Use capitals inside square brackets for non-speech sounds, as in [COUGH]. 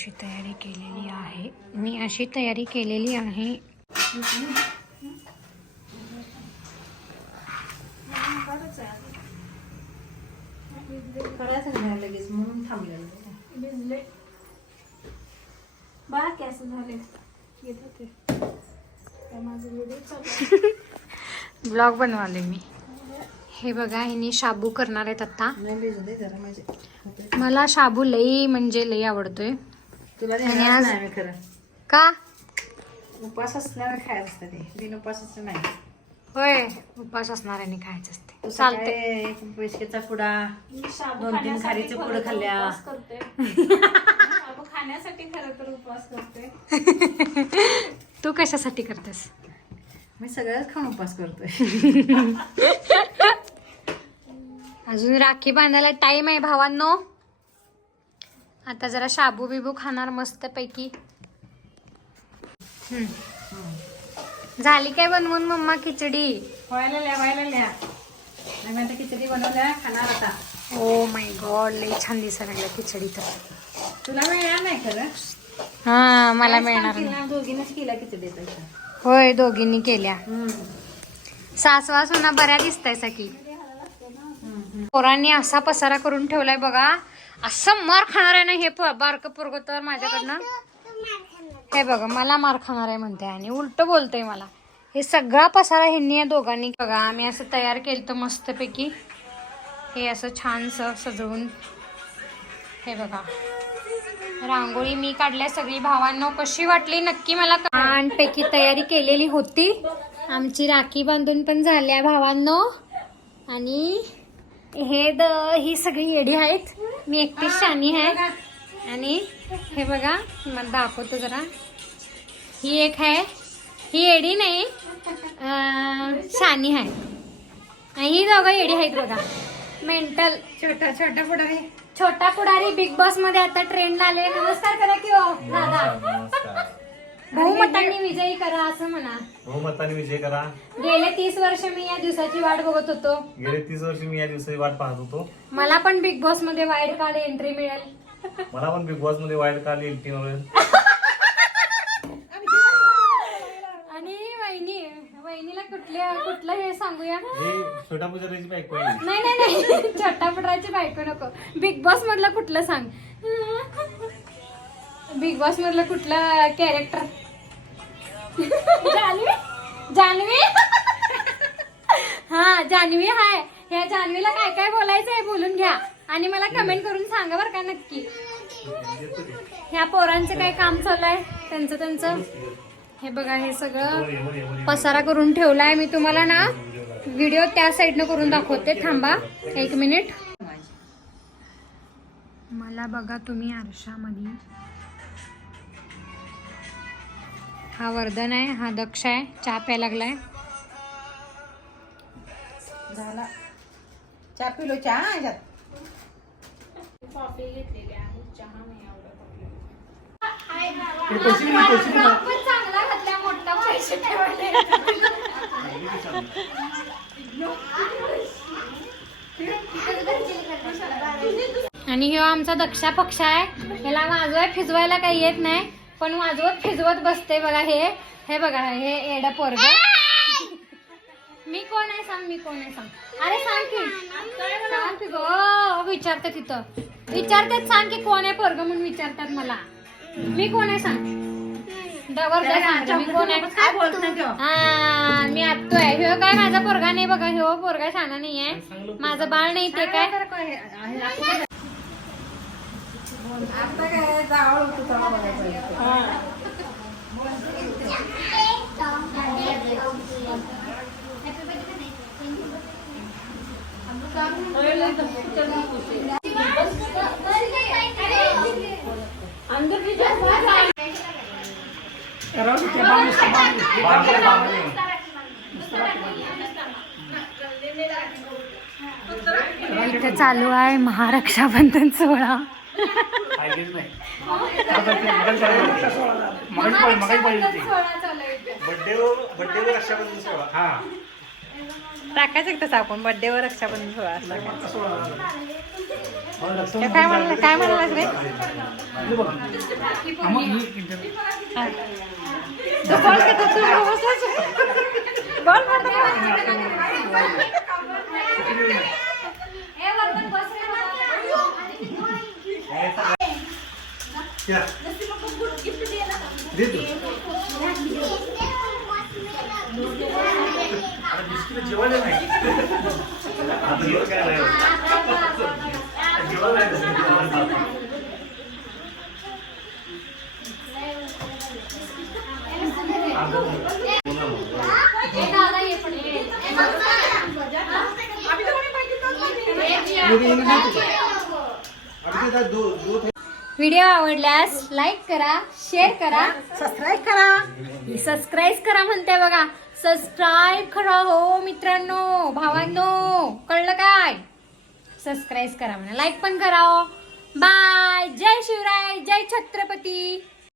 अशी तयारी केलेली आहे. मी अशी तयारी केलेली आहे. करायचं नाही लगेच म्हणून थांबलेलं भिजले. बा कॅस झाले? येत होते. काय माझं व्हिडिओ चालू आहे. ब्लॉग बनवाले मी. हे बघा हिने शाबू करणार आहेत आता. नाही भिजले जरा माझे. मला शाबू लई म्हणजे लई आवडतोय. तुला आणि आज- नाही खरं का उपास असल्यावर खायचं असतं ते बिन उपासाचं नाही होय उपास असणाऱ्यांनी खायचं असते तू चालते सकाळी एक पुडा मी शाबू दोन तीन खाण्यासाठी खारीचे खरं पुडं तर खाल्ल्या. उपवास करते शाबू खाण्यासाठी खरं तर उपवास करते तू कशासाठी करतेस मी सगळ्याच खाऊन उपास करतोय अजून राखी बांधायला टाइम आहे भावांनो आता जरा शाबू बिबू खाणार मस्त पैकी झाली काय बनवून मम्मा खिचडी? व्हायला व्हायला नाही खिचडी बनवल्या खाणार आता. ओ माय गॉड लई छान दिसायला लागल्या खिचडी तर. तुला मिळणार नाही खरं? हा मला मिळणार नाही. दोघींनीच खिचडी होय दोघींनी केल्या. सासवा सुना बऱ्या दिसताय सकी पोरांनी असा पसारा करून ठेवलाय बघा. असं मार खाणार आहे ना हे प- बारकं पोरग तर माझ्याकडनं? हे बघा मला मार खाणार आहे म्हणते आणि उलट बोलतय मला. हे सगळा पसारा ह्यांनी या दोघांनी बघा आम्ही असं तयार केलं तर मस्तपैकी हे असं छानसं सजवून. हे बघा. रांगोळी मी काढल्या सगळी भावांनो कशी वाटली नक्की मला छानपैकी तयारी केलेली होती. आमची राखी बांधून पण झाल्या भावांनो. आणि हे द ही सगळी येडी आहेत. मी एकटीच शानी आहे. आणि हे बघा मला दाखवतो जरा. ही एक आहे. ही येडी नाही अं, शानी आहे. आणि ही दोघं येडी आहेत बघा. मेंटल छोटा छोटा पुढा रे छोटा पुढारी बिग बॉसमध्ये आता ट्रेंडला आले नमस्कार करा की हो. दादा नमस्कार. बहुमतांनी विजयी करा असं म्हणा. बहुमताने विजय करा. गेले तीस वर्ष मी या दिवसाची वाट बघत होतो. गेले तीस वर्ष मी या दिवसाची वाट पाहत होतो. मला पण बिग बॉसमध्ये वाईल्ड कार्ड एंट्री मिळेल. मला पण बिग बॉसमध्ये वाईल्ड कार्ड येईल टीम आणि वहिनी वहिनीला कुठल्या कुठलं हे सांगूया? हे छोटा पुजारीची बायको आहे. नाही नाही नाही. छोटा पुटराची बायको नको. बिग बॉस मधलं कुठलं सांग? बिग बॉस मधलं कुठलं कॅरेक्टर जान्हवी? जान्हवी? हा जान्हवी हाय. ह्या जान्हवीला काय काय बोलायचं आहे बोलून घ्या. आणि मला कमेंट करून सांगा बरं का नक्की. ह्या पोरांचं काय काम चालू आहे त्यांचं त्यांचं? हे बघा हे सगळं पसारा करून ठेवलाय. मी तुम्हाला ना व्हिडिओ त्या साईडनं करून दाखवते. थांबा एक मिनिट मला बघा तुम्ही आरशामध्ये हा वर्धन आहे हा दक्ष आहे चहा प्यायला लागलाय. झाला. चहा पिलो चहा कॉफी घेतलेली आहे चहा नाही आवडत पण चांगला घातला मोठा पैसे आणि ह्यो आमचा दक्षा पक्ष आहे ह्याला वाजवाय फिजवायला काही येत नाही. पण वाजवत फिजवत बसते बघा हे. हे बघा हे एड पोरग. मी कोण आहे सांग मी कोण आहे सांग. अरे सांग की. सांग की गो. तिथं. विचारतात सांग की कोण आहे पोरग म्हणून विचारतात मला. मी कोण आहे सांग. जबरदस्त सांगते, मी कोण आहे? काय बोलत नाही तो. हा मी आत्तो आहे. ह्यो काय माझा पोरगा नाही बघा. ह्यो पोरगा शाना नाही आहे माझं बाळ नाही ते काय? आता काय जावळ तेव्हा बघायचं. चालू आहे महारक्षाबंधन सोहळा [LAUGHS] बड्डे बड्डे रक्षाबंधन सोहळा हा. टाकायचं का तसं आपण? बर्थडेवर रक्षाबंधन सोळा टाकायचं हे काय म्हणलं? काय म्हणालास रे? हा. तू बोल का तू तू बसलास? बोल म्हणतो व्हिडिओ आवडल्यास लाईक करा शेअर करा. सबस्क्राईब करा. सबस्क्राईब करा म्हणते बघा. सबस्क्राईब करा हो मित्रांनो. भावांनो कळलं काय? सबस्क्राईब करा म्हणा. लाईक पण करा हो. बाय जय शिवराय जय छत्रपती.